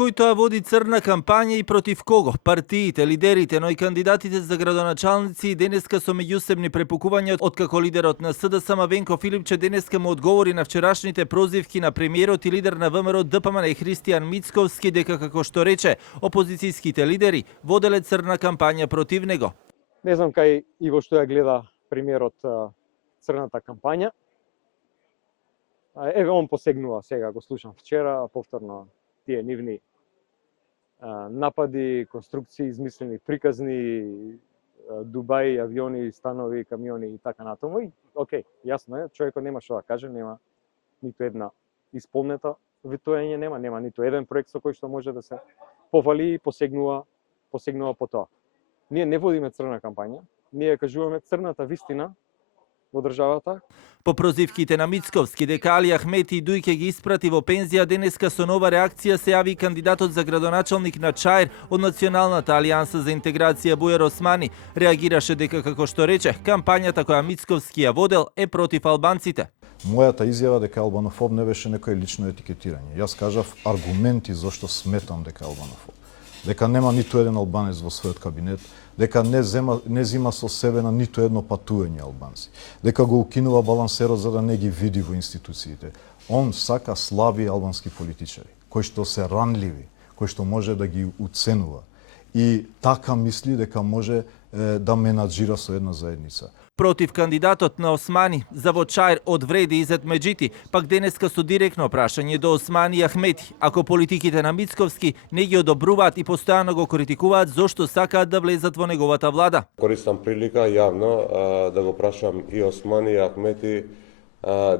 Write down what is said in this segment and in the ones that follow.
кој тоа води црна кампања и против кого? Партиите, лидерите, но и кандидатите за градоначалници денеска со меѓусебни препукувања откако лидерот на СДСМ Венко Филипче денеска му одговори на вчерашните прозивки на премиерот и лидер на ВМРО ДПМН Христијан Мицковски дека, како што рече, опозицијските лидери воделе црна кампања против него. Не знам кај и во што ја гледа премиерот црната кампања. Еве он посегнува сега, го слушам вчера, повторно тие нивни напади, конструкции, измислени, приказни, Дубај, авиони, станови, камиони и така натаму. И окей, јасно е, човекот нема што да каже, нема ниту една исполнета витување, нема ниту еден проект со кој што може да се пофали и посегнува по тоа. Ние не водиме црна кампања, ние кажуваме црната вистина во државата. По прозивките на Мицковски дека Али Ахмети Дујке ги испрати во пензија, денеска со нова реакција се јави кандидатот за градоначалник на Чаир од Националната алијанса за интеграција Бујар Османи. Реагираше дека, како што рече, кампањата која Мицковски ја водел е против албанците. Мојата изјава дека албанофоб не беше некој лично етикетирање. Јас кажав аргументи зашто сметам дека албанофоб. Дека нема ниту еден албанец во својот кабинет, дека не зима со себе на ниту едно патување албанци, дека го укинува балансерот за да не ги види во институциите. Он сака слаби албански политичари, кои што се ранливи, кои што може да ги уценува и така мисли дека може да менаџира со една заедница. Против кандидатот на Османи за во Чаир од Вреди Изет Меджити, пак денеска со директно прашање до Османи и Ахмети, ако политиките на Мицковски не ги одобруваат и постојано го критикуваат, зошто сакаат да влезат во неговата влада. Користам прилика јавно да го прашам и Османи и Ахмети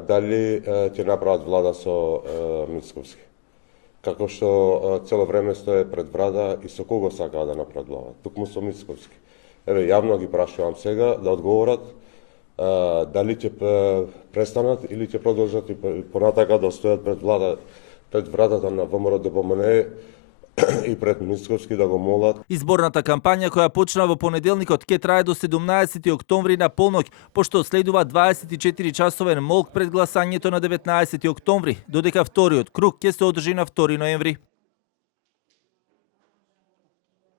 дали ќе направат влада со Мицковски. Како што цело време стои пред влада и со кого сакаат да направат влада, токму со Мицковски. Еве, јавно ги прашувам сега да одговорат дали ќе престанат или ќе продолжат и понатака да стојат пред вратата на ВМРО ДПМН и пред Мицковски да го молат. Изборната кампања која почна во понеделникот ќе трае до 17 октомври на полноќ, пошто следува 24 часовен молк пред гласањето на 19 октомври, додека вториот круг ќе се одржи на 2 ноември.